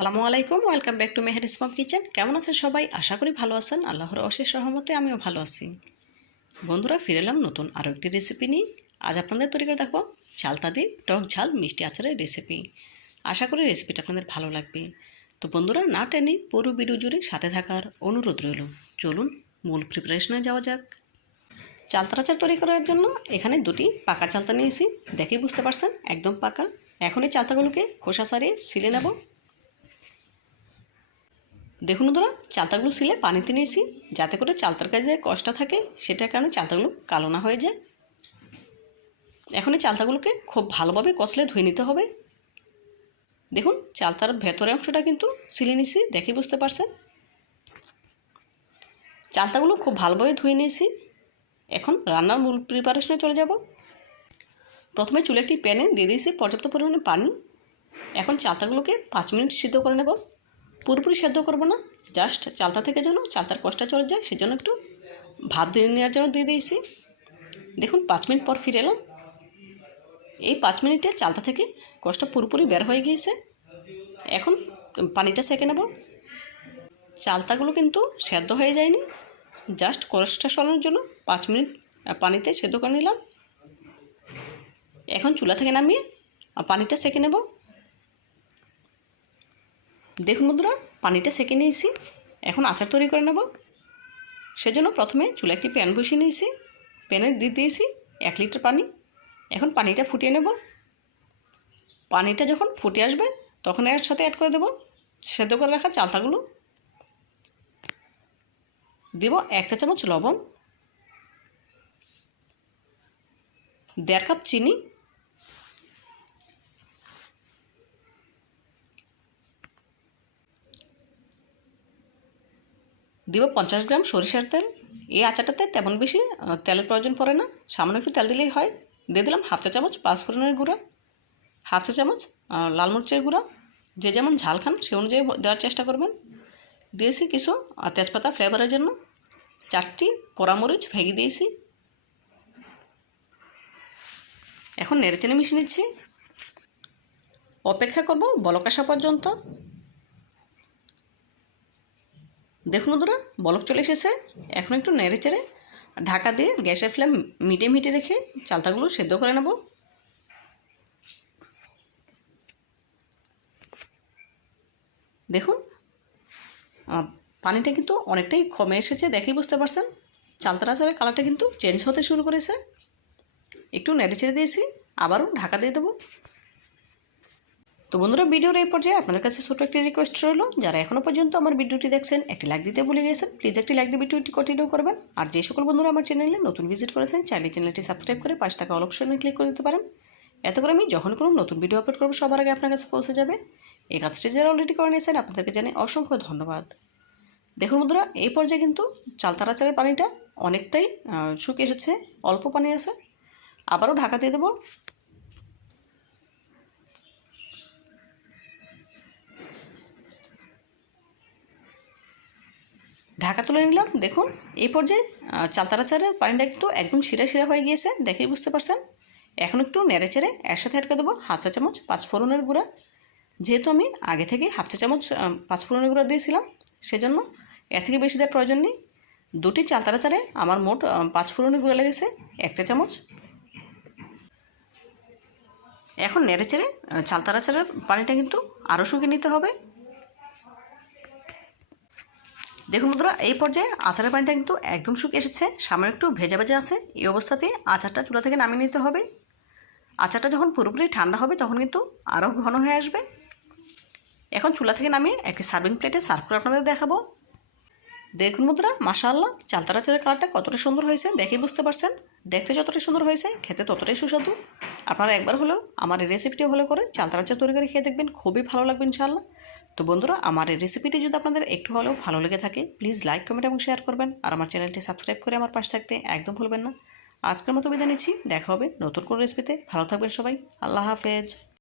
আসসালামু আলাইকুম welcome back to Meher Ismam kitchen কেমন আছেন সবাই? আশা করি ভালো আছেন। আল্লাহর অশেষ রহমতে আমিও ভালো আছি। বন্ধুরা, ফিরে এলাম নতুন আরও একটি রেসিপি নিয়ে। আজ আপনাদের তৈরি করে দেখো চালতা দিয়ে টক ঝাল মিষ্টি আচারের রেসিপি আশা করি রেসিপিটা আপনাদের ভালো লাগবে। তো বন্ধুরা, না টেনে পুরো ভিডিও জুড়ে সাথে থাকার অনুরোধ রইল। চলুন মূল প্রিপারেশনে যাওয়া যাক। চালতার আচার তৈরি করার জন্য এখানে দুটি পাকা চালতা নিয়েছি। দেখেই বুঝতে পারছেন, একদম পাকা। এখন এই চালতাগুলোকে খোসা সারিয়ে সিলে নেব। দেখুন তোরা চালতাগুলো সিলে পানিতে নিয়েছি, যাতে করে চালতার কাজে কষ্ট থাকে, সেটার কারণে চালতাগুলো কালো না হয়ে যায়। এখন এই চালতাগুলোকে খুব ভালোভাবে কচলে ধুয়ে নিতে হবে। দেখুন, চালতার ভেতরের অংশটা কিন্তু সিলে নিয়েছি দেখে বুঝতে পারছেন। চালতাগুলো খুব ভালোভাবে ধুয়ে নিয়েছি। এখন রান্নার মূল প্রিপারেশনে চলে যাব। প্রথমে চুলে একটি প্যানে দিয়ে দিয়েছি পর্যাপ্ত পরিমাণে পানি। এখন চালতাগুলোকে পাঁচ মিনিট সিদ্ধ করে নেব। পুরোপুরি সেদ্ধ করব না জাস্ট চালতা থেকে যেন চালতার কষ্টটা চলে যায়, সেজন্য একটু ভাত দিয়ে নেওয়ার জন্য দিয়ে দিয়েছি। দেখুন, পাঁচ মিনিট পর ফিরে এলাম। এই পাঁচ মিনিটে চালতা থেকে কষ্ট পুরোপুরি বের হয়ে গিয়েছে। এখন পানিটা সেঁকে নেব। চালতাগুলো কিন্তু সেদ্ধ হয়ে যায়নি। জাস্ট কষ্টটা সরানোর জন্য পাঁচ মিনিট পানিতে সেদ্ধ করে নিলাম। এখন চুলা থেকে নামিয়ে পানিটা সেঁকে নেব। দেখুন বন্ধুরা, পানিটা সেঁকে নিয়েছি। এখন আচার তৈরি করে নেব। সেজন্য প্রথমে চুলা একটি প্যান বসিয়ে নিয়েছি। প্যানে দিয়ে দিয়েছি এক লিটার পানি। এখন পানিটা ফুটিয়ে নেব। পানিটা যখন ফুটে আসবে, তখন এর সাথে অ্যাড করে দেবো। সেদ্ধ করে রাখা চালতাগুলো। দেব এক চা চামচ লবণ। দেড় কাপ চিনি। দিব পঞ্চাশ গ্রাম সরিষার তেল। এই আচারটাতে তেমন বেশি তেলের প্রয়োজন পড়ে না। সামান্য একটু তেল দিলেই হয়। দিয়ে দিলাম হাফ চা চামচ পাঁচফোড়নের গুঁড়া, হাফ চা চামচ লাল মরিচের গুঁড়া। যে যেমন ঝাল খান, সে অনুযায়ী দেওয়ার চেষ্টা করবেন। দিয়েছি কিছু তেজপাতা ফ্লেভারের জন্য। চারটি পোড়ামরিচ ভেঙে দিয়েছি। এখন নেড়েচেনে মিশিয়ে নিচ্ছি। অপেক্ষা করব বলক আসা পর্যন্ত। দেখুন বন্ধুরা, বলক চলে এসেছে। এখন একটু নেড়ে চেড়ে ঢাকা দিয়ে গ্যাসের ফ্লেম মিটে মিটে রেখে চালতাগুলো সেদ্ধ করে নেব। দেখুন পানিটা কিন্তু অনেকটাই কমে এসেছে, দেখেই বুঝতে পারছেন। চালতার আচারের কালারটা কিন্তু চেঞ্জ হতে শুরু করেছে। একটু নেড়ে চেড়ে দিয়েছি, আবারও ঢাকা দিয়ে দেবো। তো বন্ধুরা, ভিডিওর এই পর্যায়ে আপনাদের কাছে ছোটো একটি রিকোয়েস্ট রইল। যারা এখনও পর্যন্ত আমার ভিডিওটি দেখছেন, একটি লাইক দিতে ভুলে গিয়েছেন প্লিজ একটি লাইক দিয়ে ভিডিওটি কন্টিনিউ করবেন। আর যে সকল বন্ধুরা আমার চ্যানেলে নতুন ভিজিট করেছেন, চাইলে চ্যানেলটি সাবস্ক্রাইব করে পাশে থাকা অপশনে ক্লিক করে দিতে পারেন। এত করে আমি যখন কোনো নতুন ভিডিও আপলোড করব, সবার আগে আপনার কাছে পৌঁছে যাবে। এই কাজটি যারা অলরেডি করে নিয়েছেন, আপনাদেরকে জানাই অসংখ্য ধন্যবাদ। দেখুন বন্ধুরা, এই পর্যায়ে কিন্তু চালতার আচারের পানিটা অনেকটাই শুকিয়ে এসেছে, অল্প পানি আছে। আবারও ঢাকা দিয়ে দেবো। ঢাকা তুলে নিলাম, দেখুন, এই পর্যায়ে চালতারা চারের পানিটা কিন্তু একদম শিরা শিরা হয়ে গিয়েছে, দেখেই বুঝতে পারছেন। এখন একটু নেড়ে চেড়ে এর সাথে অ্যাড করে দেবো হাফ চা চামচ পাঁচফোড়নের গুঁড়া। যেহেতু আমি আগে থেকে হাফ চা চামচ পাঁচফোড়নের গুঁড়া দিয়েছিলাম, সেজন্য এর থেকে বেশি দেওয়ার প্রয়োজন নেই। দুটি চালতারা চারে আমার মোট পাঁচফোড়নের গুঁড়া লেগেছে, এক চা চামচ। এখন নেড়ে চেড়ে চালতারা চারের পানিটা কিন্তু আরও শুকিয়ে নিতে হবে। দেখুন বন্ধুরা, এই পর্যায়ে আচারের পানিটা কিন্তু একদম শুকিয়ে এসেছে। সামনে একটু ভেজা ভেজা আছে। এই অবস্থাতে আচারটা চুলা থেকে নামিয়ে নিতে হবে। আচারটা যখন পুরোপুরি ঠান্ডা হবে, তখন কিন্তু আরও ঘন হয়ে আসবে। এখন চুলা থেকে নামিয়ে একটি সার্ভিং প্লেটে সার্ভ করে আপনাদের দেখাবো। দেখুন বন্ধুরা, মাশাআল্লাহ, চালতার আচারের কালারটা কতটা সুন্দর হয়েছে দেখেই বুঝতে পারছেন? দেখতে যতটা সুন্দর হয়েছে, খেতে ততটাই সুস্বাদু। আপনারা একবার হলেও আমার এই রেসিপিটি হলো করে চালতার আচার তৈরি করে খেয়ে দেখবেন, খুবই ভালো লাগবে ইনশাআল্লাহ। তো বন্ধুরা, আমার এই রেসিপিটি যদি আপনাদের একটু হলেও ভালো লেগে থাকে প্লিজ লাইক কমেন্ট এবং শেয়ার করবেন। আর আমার চ্যানেলটি সাবস্ক্রাইব করে আমার পাশে থাকতে একদম ভুলবেন না। আজকের মতো বিদায় নিচ্ছি, দেখা হবে নতুন কোনো রেসিপিতে ভালো থাকবেন সবাই। আল্লাহ হাফেজ।